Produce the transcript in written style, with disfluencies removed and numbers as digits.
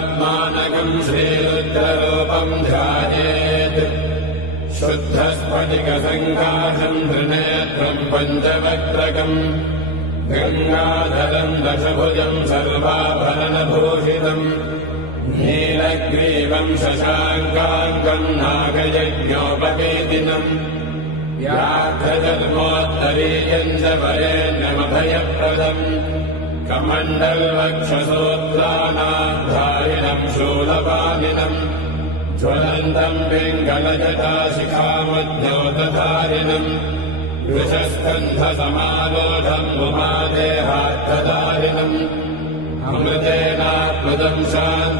पद्मानकम् श्रीरुद्ररूपम् ध्यायेत् शुद्धस्फटिकसङ्काशम् त्रिनेत्रम् पञ्चवक्त्रकम् गङ्गाधरम् दशभुजम् सर्वाभरणभूषितम् नीलग्रीवम् शशाङ्काङ्कम् नागयज्ञोपवेदिनम् व्याघ्रजन्मोत्तरीयम् च वरेण्यमभयप्रदम् कमण्डलवक्षसूत्रानाधारिणम् शूलपाणिनम् ज्वलन्तम् पिङ्गलजटाशिखामद्योतधारिणम् वृषस्कन्धसमारोढम् उमादेहार्थधारिणम् अमृतेनात्मदम्